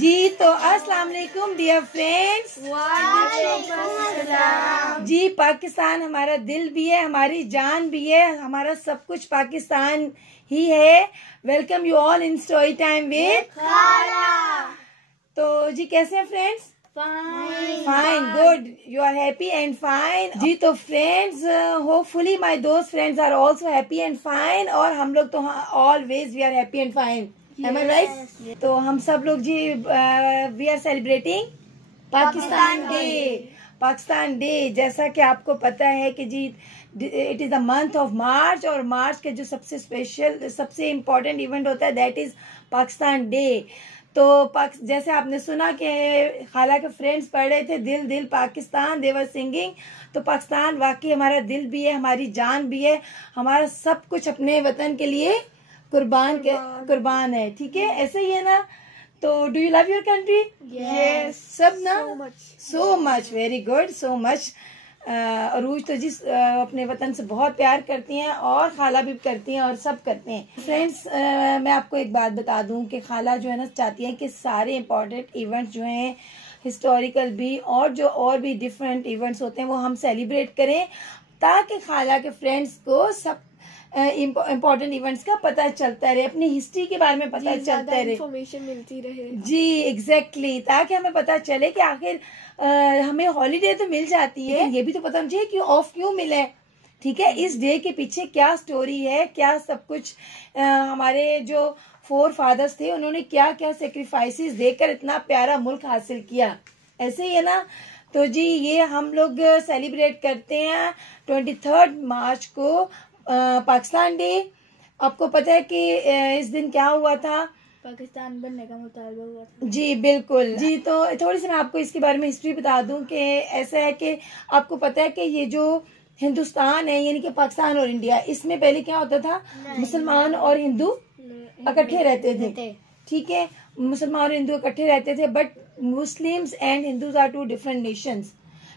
जी तो अस्सलाम वालेकुम डियर फ्रेंड्स। जी पाकिस्तान हमारा दिल भी है, हमारी जान भी है, हमारा सब कुछ पाकिस्तान ही है। Welcome you all in story time with खाला। तो जी कैसे हैं friends? Fine, good, you are happy and fine. जी तो फ्रेंड्स, होपफुली माय दोस्त friends are also happy and fine, और हम लोग तो always we are happy and fine. Am I right? तो हम सब लोग जी we are celebrating Pakistan day. Pakistan day जैसा कि आपको पता है कि जी it is the month of March, और मार्च के जो सबसे स्पेशल सबसे इम्पोर्टेंट इवेंट होता है दैट इज पाकिस्तान डे। तो जैसे आपने सुना कि खाला के फ्रेंड्स पढ़ रहे थे दिल दिल पाकिस्तान, दे वर सिंगिंग। तो पाकिस्तान वाकई हमारा दिल भी है, हमारी जान भी है, हमारा सब कुछ अपने वतन के लिए कुर्बान है। ठीक है, ऐसे ही है ना? तो do you love your country? Yes, सब ना, so much, very good, so much. Arooj तो जी अपने वतन से बहुत प्यार करती हैं, और खाला भी करती हैं, और सब करते हैं। फ्रेंड्स, मैं आपको एक बात बता दूं कि खाला जो है ना चाहती है कि सारे इम्पोर्टेंट इवेंट्स जो हैं, हिस्टोरिकल भी और जो और भी डिफरेंट इवेंट्स होते हैं, वो हम सेलिब्रेट करें, ताकि खाला के फ्रेंड्स को सब इम्पोर्टेंट इवेंट्स का पता चलता रहे, अपनी हिस्ट्री के बारे में पता चलता रहे, इन्फॉर्मेशन मिलती रहे। जी एग्जैक्टली, ताकि हमें पता चले कि आखिर हमें हॉलीडे तो मिल जाती है, ये भी तो पता मुझे कि ऑफ क्यों मिले। ठीक है, इस डे के पीछे क्या स्टोरी है, क्या सब कुछ हमारे जो फोर फादर्स थे उन्होंने क्या क्या सेक्रीफाइसेस देकर इतना प्यारा मुल्क हासिल किया। ऐसे ही है ना? तो जी ये हम लोग सेलिब्रेट करते हैं 23 मार्च को पाकिस्तान डे। आपको पता है कि इस दिन क्या हुआ था? पाकिस्तान बनने का मुतालबा हुआ था। जी बिल्कुल। जी तो थोड़ी सी मैं आपको इसके बारे में हिस्ट्री बता दूं कि ऐसा है कि आपको पता है कि ये जो हिंदुस्तान है यानी कि पाकिस्तान और इंडिया, इसमें पहले क्या होता था? मुसलमान और हिंदू इकट्ठे रहते थे। ठीक है, मुसलमान और हिंदू इकट्ठे रहते थे, but Muslims and Hindus are two different nations.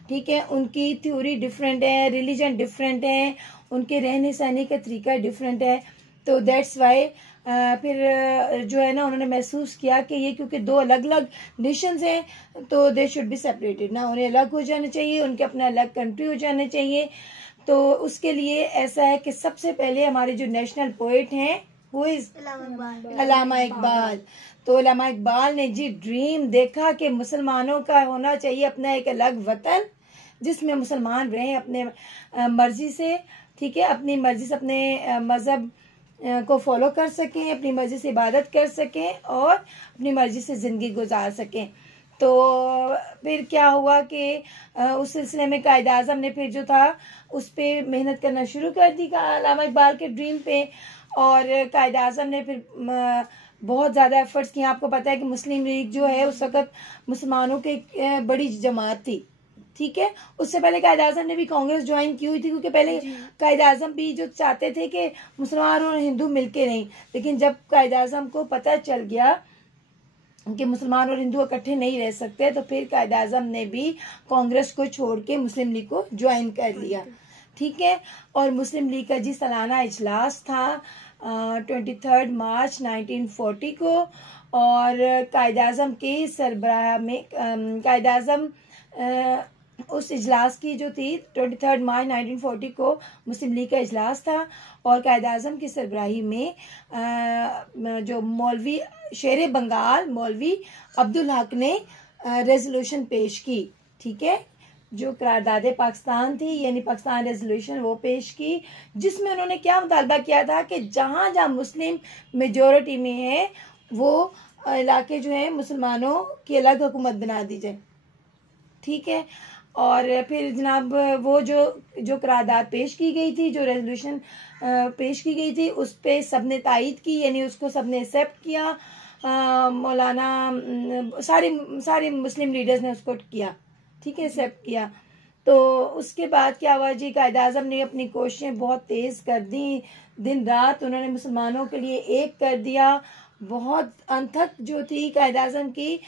ठीक है, उनकी थ्योरी डिफरेंट है, रिलीजन डिफरेंट है, उनके रहने सहने का तरीका डिफरेंट है। तो दैट्स वाई फिर जो है ना उन्होंने महसूस किया कि ये क्योंकि दो अलग अलग नेशंस हैं तो दे शुड बी सेपरेटेड ना, उन्हें अलग हो जाना चाहिए, उनके अपना अलग कंट्री हो जाना चाहिए। तो उसके लिए ऐसा है कि सबसे पहले हमारे जो नेशनल पोएट हैं वो इज अल्लामा इकबाल। तो अल्लामा इकबाल ने जी ड्रीम देखा कि मुसलमानों का होना चाहिए अपना एक अलग वतन, जिसमें मुसलमान रहें अपने मर्जी से। ठीक है, अपनी मर्जी से अपने मजहब को फॉलो कर सकें, अपनी मर्जी से इबादत कर सकें, और अपनी मर्जी से जिंदगी गुजार सकें। तो फिर क्या हुआ कि उस सिलसिले में कायद आजम ने फिर जो था उस पर मेहनत करना शुरू कर दी अल्लामा इकबाल के ड्रीम पे, और कायद आजम ने फिर बहुत ज्यादा एफर्ट्स किए। आपको पता है कि मुस्लिम लीग जो है उस वक्त मुसलमानों की बड़ी जमात थी। ठीक है, उससे पहले कायद आजम ने भी कांग्रेस ज्वाइन की हुई थी, क्योंकि पहले कायद आजम भी जो चाहते थे कि मुसलमान और हिंदू मिलके रहें, लेकिन जब कायद आजम को पता चल गया कि मुसलमान और हिंदू इकट्ठे नहीं रह सकते, तो फिर कायद आजम ने भी कांग्रेस को छोड़ के मुस्लिम लीग को ज्वाइन कर लिया। ठीक है, और मुस्लिम लीग का जी सालाना इजलास था 23 मार्च 1940 को, और कायद आजम के सरबराह में कायद आजम उस इजलास की जो थी 23 मार्च 1940 को मुस्लिम लीग का इजलास था, और कायद आजम की सरबराही में जो मौलवी शेर बंगाल मौलवी अब्दुल हक ने रेजोल्यूशन पेश की। ठीक है, जो करारदादे पाकिस्तान थी यानी पाकिस्तान रेजोल्यूशन, वो पेश की, जिसमें उन्होंने क्या मुतालबा किया था कि जहां जहां मुस्लिम मेजोरिटी में है वो इलाके जो है मुसलमानों की अलग हुकूमत बना दी जाए। ठीक है, और फिर जनाब वो जो करारदाद पेश की गई थी, जो रेजोल्यूशन पेश की गई थी, उस पे सबने तायद की, यानी उसको सबने एक्सेप्ट किया। मौलाना सारे मुस्लिम लीडर्स ने उसको किया। ठीक है, एक्सेप्ट किया। तो उसके बाद क्या हुआ जी, कायद आजम ने अपनी कोशिशें बहुत तेज कर दी, दिन रात उन्होंने मुसलमानों के लिए एक कर दिया। बहुत अनथक जो थी कायद आजम की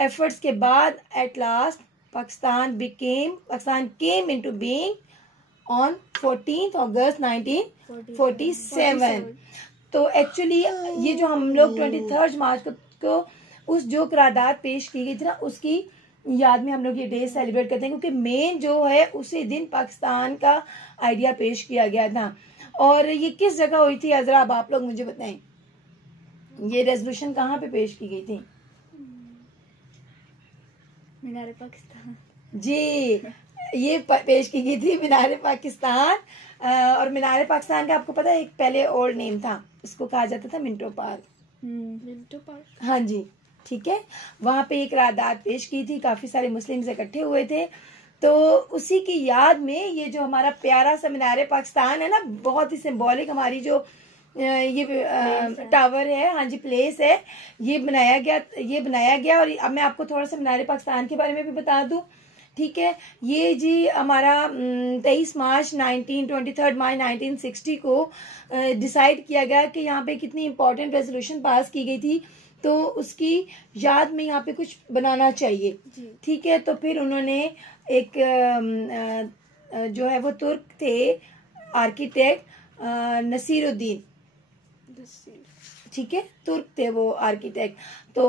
एफर्ट्स के बाद at last Pakistan came into being on 14th August 1947। तो एक्चुअली ये जो हम लोग 23 मार्च को उस जो करारदाद पेश की गई थी ना, उसकी याद में हम लोग ये डे सेलिब्रेट करते हैं, क्योंकि मेन जो है उसी दिन पाकिस्तान का आइडिया पेश किया गया था। और ये किस जगह हुई थी जरा अब आप लोग मुझे बताएं, ये रेजोल्यूशन कहाँ पे पेश की गई थी? मीनार पाकिस्तान। जी, ये पेश की गई थी मीनार पाकिस्तान। और मीनार पाकिस्तान का आपको पता है एक पहले ओल्ड नेम था, इसको कहा जाता था मिंटो पार्क। मिंटो पार्क, हाँ जी, ठीक है। वहां पे एक करारदाद पेश की थी, काफी सारे मुस्लिम इकट्ठे हुए थे, तो उसी की याद में ये जो हमारा प्यारा सा मीनार पाकिस्तान है ना, बहुत ही सिंबॉलिक हमारी जो ये टावर है, हाँ जी, प्लेस है, ये बनाया गया। और अब मैं आपको थोड़ा सा मीनार पाकिस्तान के बारे में भी बता दूं, ठीक है। ये जी हमारा 23 मार्च 1960 को डिसाइड किया गया कि यहाँ पे कितनी इंपॉर्टेंट रेजोल्यूशन पास की गई थी, तो उसकी याद में यहाँ पे कुछ बनाना चाहिए, ठीक है। तो फिर उन्होंने एक जो है वो तुर्क थे आर्किटेक्ट नसीरुद्दीन, ठीक है, तुर्क थे वो आर्किटेक्ट, तो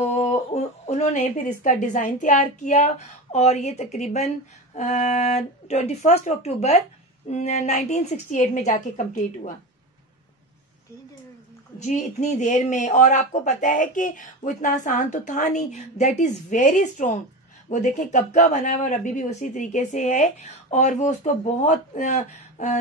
उन्होंने फिर इसका डिजाइन तैयार किया और ये तकरीबन 21 अक्टूबर 1968 में जाके कंप्लीट हुआ जी, इतनी देर में। और आपको पता है कि वो इतना आसान तो था नहीं, दैट इज वेरी स्ट्रॉन्ग। वो देखें कब का बना हुआ और अभी भी उसी तरीके से है, और वो उसको बहुत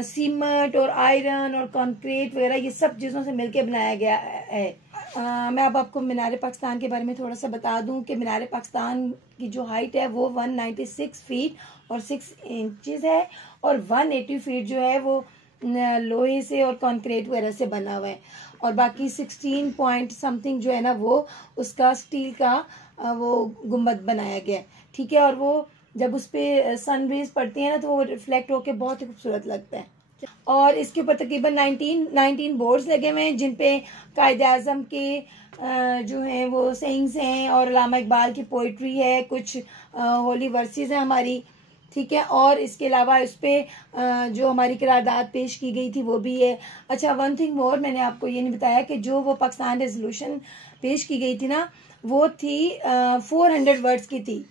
सीमेंट और आयरन और कंक्रीट वगैरह ये सब चीजों से मिलके बनाया गया है। मैं अब आपको मीनार पाकिस्तान के बारे में थोड़ा सा बता दूं कि मीनार पाकिस्तान की जो हाइट है वो 196 फीट और 6 इंचेस है, और 180 फीट जो है वो लोहे से और कंक्रीट वगैरह से बना हुआ है, और बाकी 16 पॉइंट समथिंग जो है ना वो उसका स्टील का वो गुम्बद बनाया गया, ठीक है। और वो जब उस पे सन रेज पड़ती है ना तो वो रिफ्लेक्ट होके बहुत ही खूबसूरत लगता है। और इसके ऊपर तकरीबन 19 बोर्ड्स लगे हुए हैं जिन पे कायदे आजम के जो है वो सेइंग्स हैं और अल्लामा इकबाल की पोइट्री है, कुछ होली वर्सेस हैं हमारी, ठीक है। और इसके अलावा इस पे जो हमारी करारदाद पेश की गई थी वो भी है। अच्छा, वन थिंग मोर, मैंने आपको ये नहीं बताया कि जो वो पाकिस्तान रेजोल्यूशन पेश की गई थी ना वो थी 400 वर्ड्स की थी,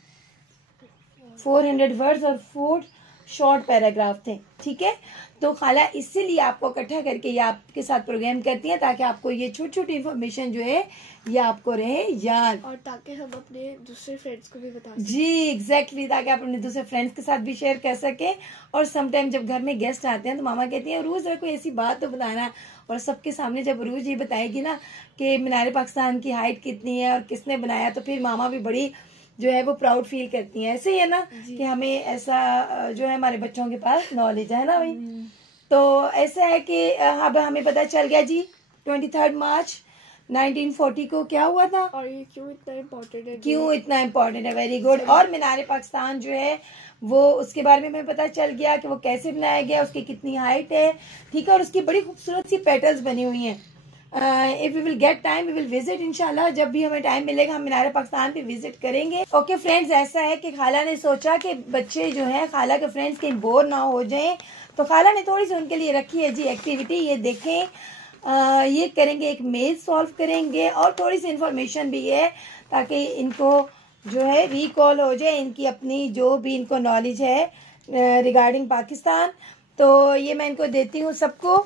400 वर्ड्स और 4 शॉर्ट पैराग्राफ थे, ठीक है। तो खाला इसीलिए आपको इकट्ठा करके ये आपके साथ प्रोग्राम करती है ताकि आपको ये छोटी छोटी इन्फॉर्मेशन जो है ये आपको रहे याद, और ताकि हम अपने दूसरे फ्रेंड्स को भी बता सकें। जी एग्जैक्टली, ताकि आप अपने दूसरे फ्रेंड्स के साथ भी शेयर कर सके। और समटाइम जब घर में गेस्ट आते हैं तो मामा कहती हैं रोज कोई ऐसी बात तो बताना, और सबके सामने जब रोज ये बताएगी ना कि मीनार पाकिस्तान की हाइट कितनी है और किसने बनाया, तो फिर मामा भी बड़ी जो है वो प्राउड फील करती हैं। ऐसे ही है ना कि हमें ऐसा जो है हमारे बच्चों के पास नॉलेज है ना भाई। तो ऐसा है कि अब हमें पता चल गया जी 23 मार्च 1940 को क्या हुआ था और ये क्यों इतना इम्पोर्टेंट है, क्यों इतना इम्पोर्टेंट है। Very good. और मीनार पाकिस्तान जो है वो उसके बारे में हमें पता चल गया कि वो कैसे बनाया गया, उसकी कितनी हाइट है, ठीक है। और उसकी बड़ी खूबसूरत सी पेटल्स बनी हुई हैं। If we will get time we will visit इंशाल्लाह, जब भी हमें टाइम मिलेगा हम मीनार पाकिस्तान पे विजिट करेंगे। ओके फ्रेंड्स, ऐसा है कि खाला ने सोचा कि बच्चे जो हैं खाला के फ्रेंड्स कहीं बोर ना हो जाएं, तो खाला ने थोड़ी सी उनके लिए रखी है जी एक्टिविटी। ये देखें, ये करेंगे, एक मेज सॉल्व करेंगे और थोड़ी सी इंफॉर्मेशन भी है ताकि इनको जो है रिकॉल हो जाए, इनकी अपनी जो भी इनको नॉलेज है रिगार्डिंग पाकिस्तान। तो ये मैं इनको देती हूँ सबको।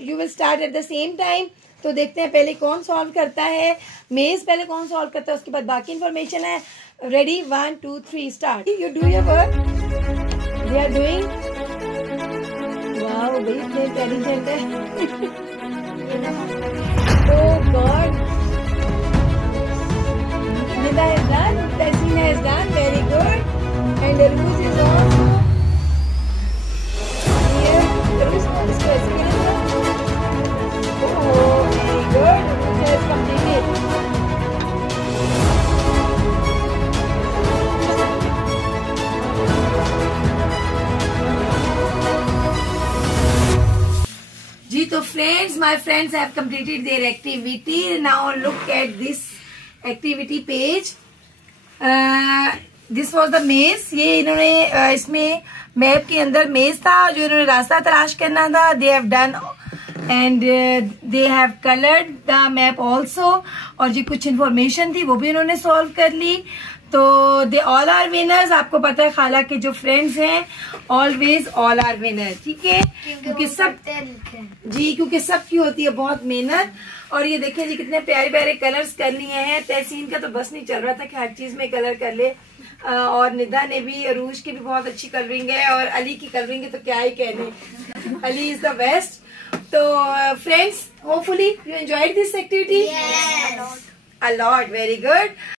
You will start at the same time. तो देखते हैं पहले कौन सॉल्व करता है, मेज पहले कौन सॉल्व करता है, उसके बाद बाकी इंफॉर्मेशन है। Ready, 1 2 3 start. You do your work, they are doing. Wow, बड़ी इंटेलिजेंट है। Oh God, Nida has done, Tasina has done, very good. And Aruz is also here. Aruz is present. Oh, very good. Aruz has completed. जी तो friends, my friends have completed there activity. Now look at this activity page. This was the मेज। ये इन्होंने इसमें map के अंदर मेज था जो इन्होंने रास्ता तलाश करना था। They have done and they have coloured the map also. और जी कुछ इन्फॉर्मेशन थी वो भी उन्होंने सॉल्व कर ली। तो दे ऑल आर विनर्स। आपको पता है खाला के जो फ्रेंड्स हैं ऑलवेज ऑल आर विनर, ठीक है, क्योंकि सबकी होती है बहुत मेहनत। और ये देखिए जी कितने प्यारे प्यारे कलर्स कर लिए हैं। तहसीन का तो बस नहीं चल रहा था कि हर चीज में कलर कर ले, और निदा ने भी, अरूज की भी बहुत अच्छी कलरिंग है, और अली की कलरिंग है तो क्या ही कहने, अली इज द बेस्ट। तो friends, hopefully you enjoyed this activity a lot. Very good.